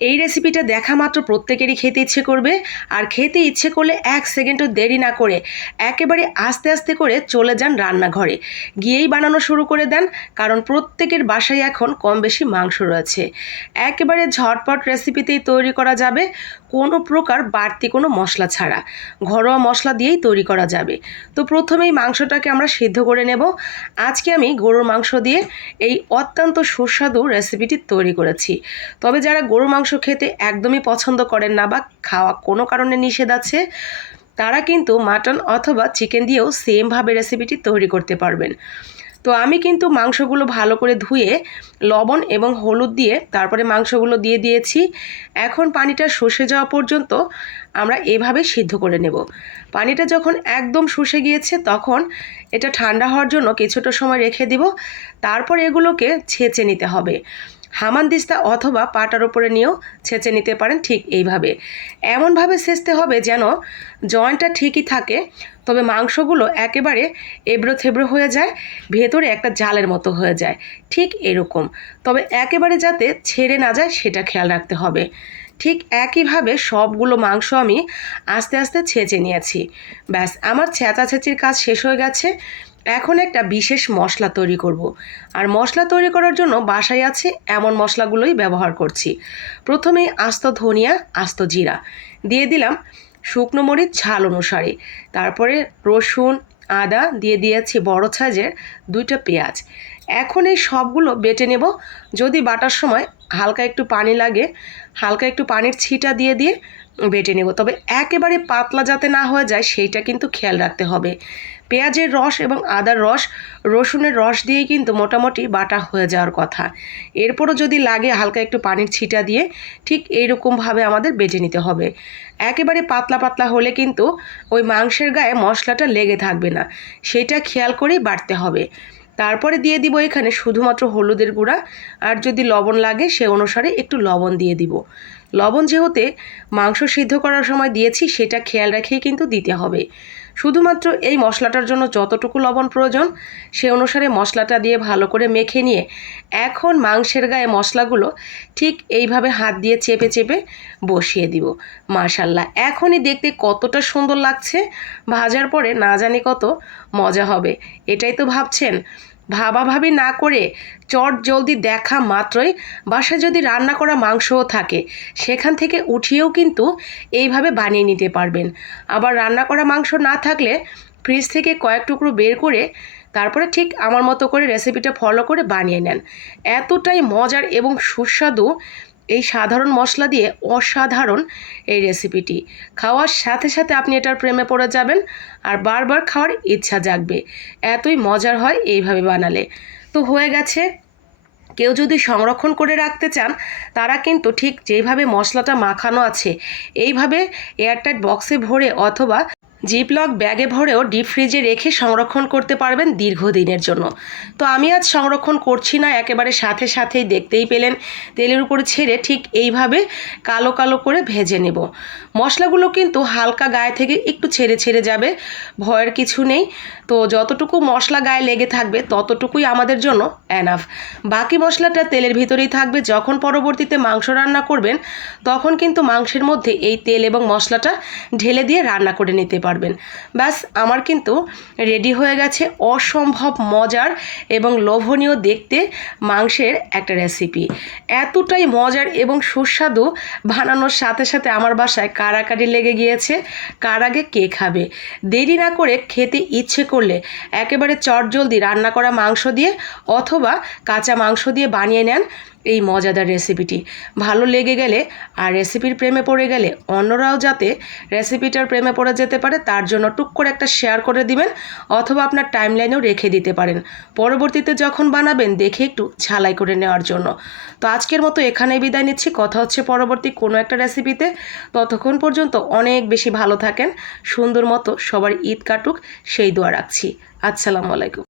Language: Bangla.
এই রেসিপিটা দেখা মাত্র প্রত্যেকেরই খেতে ইচ্ছে করবে। আর খেতে ইচ্ছে করলে এক সেকেন্ডও দেরি না করে একেবারে আস্তে আস্তে করে চলে যান রান্নাঘরে। গিয়েই বানানো শুরু করে দেন, কারণ প্রত্যেকের বাসায় এখন কম বেশি মাংস রয়েছে। একেবারে ঝটপট রেসিপিতেই তৈরি করা যাবে, কোনো প্রকার বাড়তি কোনো মশলা ছাড়া। ঘরোয়া মশলা দিয়েই তৈরি করা যাবে। তো প্রথমেই মাংসটাকে আমরা সিদ্ধ করে নেব। আজকে আমি গরুর মাংস দিয়ে এই অত্যন্ত সুস্বাদু রেসিপিটি তৈরি করেছি। তবে যারা গরুর মাংস খেতে একদমই পছন্দ করেন না বা খাওয়া কোনো কারণে নিষেধ আছে, তারা কিন্তু মাটন অথবা চিকেন দিয়েও সেমভাবে রেসিপিটি তৈরি করতে পারবেন। তো আমি কিন্তু মাংসগুলো ভালো করে ধুয়ে, লবণ এবং হলুদ দিয়ে তারপরে মাংসগুলো দিয়ে দিয়েছি। এখন পানিটা শুষে যাওয়া পর্যন্ত আমরা এভাবে সিদ্ধ করে নেব। পানিটা যখন একদম শুষে গিয়েছে তখন এটা ঠান্ডা হওয়ার জন্য কিছুটা সময় রেখে দিব। তারপর এগুলোকে ছেঁচে নিতে হবে। হামানদিস্তা অথবা পাটার উপরে নিয়েও ছেঁচে নিতে পারেন ঠিক এইভাবে। এমনভাবে ছেঁচতে হবে যেন জয়েন্টটা ঠিকই থাকে, তবে মাংসগুলো একেবারে এবড়ো থেবড়ো হয়ে যায়, ভেতরে একটা জালের মতো হয়ে যায়, ঠিক এরকম। তবে একেবারে যাতে ছেড়ে না যায় সেটা খেয়াল রাখতে হবে। ঠিক একইভাবে সবগুলো মাংস আমি আস্তে আস্তে ছেঁচে নিয়েছি। ব্যাস, আমার ছেঁচাছেঁচির কাজ শেষ হয়ে গেছে। এখন একটা বিশেষ মশলা তৈরি করব। আর মশলা তৈরি করার জন্য বাসায় আছে এমন মশলাগুলোই ব্যবহার করছি। প্রথমেই আস্ত ধনিয়া, আস্ত জিরা। দিয়ে দিলাম শুকনো মরিচ ঝাল অনুসারে। তারপরে রসুন, আদা দিয়ে দিয়েছি বড় সাইজের দুইটা পেঁয়াজ। এখন এই সবগুলো বেটে নেব। যদি বাটার সময় হালকা একটু পানি লাগে, হালকা একটু পানির ছিটা দিয়ে দিয়ে বেটে নেব। তবে একেবারে পাতলা যাতে না হয়ে যায়, সেইটা কিন্তু খেয়াল রাখতে হবে। পেঁয়াজের রস এবং আদার রস, রসুনের রস দিয়েই কিন্তু মোটামুটি বাটা হয়ে যাওয়ার কথা। এরপরও যদি লাগে হালকা একটু পানির ছিটা দিয়ে, ঠিক এইরকমভাবে আমাদের বেটে নিতে হবে। একেবারে পাতলা পাতলা হলে কিন্তু ওই মাংসের গায়ে মশলাটা লেগে থাকবে না। সেটা খেয়াল করেই বাটতে হবে। তারপরে দিয়ে দিব এখানে শুধুমাত্র হলুদের গুঁড়া। আর যদি লবণ লাগে সে অনুসারে একটু লবণ দিয়ে দিব। লবণ যেহেতু মাংস সিদ্ধ করার সময় দিয়েছি, সেটা খেয়াল রেখেই কিন্তু দিতে হবে। শুধুমাত্র এই মশলাটার জন্য যতটুকু লবণ প্রয়োজন, সে অনুসারে মশলাটা দিয়ে ভালো করে মেখে নিয়ে এখন মাংসের গায়ে মশলাগুলো ঠিক এইভাবে হাত দিয়ে চেপে চেপে বসিয়ে দিব। মাশাল্লাহ, এখনই দেখতে কতটা সুন্দর লাগছে। ভাজার পরে না জানি কত মজা হবে। এটাই তো ভাবছেন ভাবাভাবি না করে চট জলদি দেখা মাত্রই বাসায় যদি রান্না করা মাংসও থাকে, সেখান থেকে উঠিয়েও কিন্তু এইভাবে বানিয়ে নিতে পারবেন। আবার রান্না করা মাংস না থাকলে ফ্রিজ থেকে কয়েক টুকরো বের করে তারপরে ঠিক আমার মতো করে রেসিপিটা ফলো করে বানিয়ে নেন। এতটাই মজার এবং সুস্বাদু এই সাধারণ মশলা দিয়ে অসাধারণ এই রেসিপিটি খাওয়ার সাথে সাথে আপনি এটার প্রেমে পড়ে যাবেন আর বারবার খাওয়ার ইচ্ছা জাগবে। এতই মজার হয় এইভাবে বানালে। তো হয়ে গেছে। কেউ যদি সংরক্ষণ করে রাখতে চান, তারা কিন্তু ঠিক যেভাবে মশলাটা মাখানো আছে, এইভাবে এয়ারটাইট বক্সে ভরে অথবা জিপলক ব্যাগে ভরেও ডিপ ফ্রিজে রেখে সংরক্ষণ করতে পারবেন দীর্ঘদিনের জন্য। তো আমি আজ সংরক্ষণ করছি না, একেবারে সাথে সাথেই দেখতেই পেলেন। তেলের উপরে ছেড়ে ঠিক এইভাবে কালো কালো করে ভেজে নেব। মশলাগুলো কিন্তু হালকা গায়ে থেকে একটু ছেড়ে ছেড়ে যাবে, ভয়ের কিছু নেই। তো যতটুকু মশলা গায়ে লেগে থাকবে, ততটুকুই আমাদের জন্য অ্যানাফ বাকি মশলাটা তেলের ভিতরেই থাকবে। যখন পরবর্তীতে মাংস রান্না করবেন, তখন কিন্তু মাংসের মধ্যে এই তেল এবং মশলাটা ঢেলে দিয়ে রান্না করে নিতে পারবেন। ব্যাস, আমার কিন্তু রেডি হয়ে গেছে অসম্ভব মজার এবং লোভনীয় দেখতে মাংসের একটা রেসিপি এতটাই মজার এবং সুস্বাদু বানানোর সাথে সাথে আমার বাসায় কারাকারি লেগে গিয়েছে। কার আগে কে খাবে? দেরি না করে খেতে ইচ্ছে করলে একেবারে চটজলদি রান্না করা মাংস দিয়ে অথবা কাঁচা মাংস দিয়ে বানিয়ে নেন। এই মজাদার রেসিপিটি ভালো লেগে গেলে আর রেসিপির প্রেমে পড়ে গেলে অন্যরাও যাতে রেসিপিটার প্রেমে পড়ে যেতে পারে, তার জন্য টুক করে একটা শেয়ার করে দিবেন অথবা আপনার টাইমলাইনেও রেখে দিতে পারেন। পরবর্তীতে যখন বানাবেন, দেখে একটু ঝালাই করে নেওয়ার জন্য। তো আজকের মতো এখানেই বিদায় নিচ্ছি। কথা হচ্ছে পরবর্তী কোনো একটা রেসিপিতে ততক্ষণ পর্যন্ত অনেক বেশি ভালো থাকেন। সুন্দর মতো সবার ঈদ কাটুক। সেই দোয়া রাখছি। আসসালামু আলাইকুম।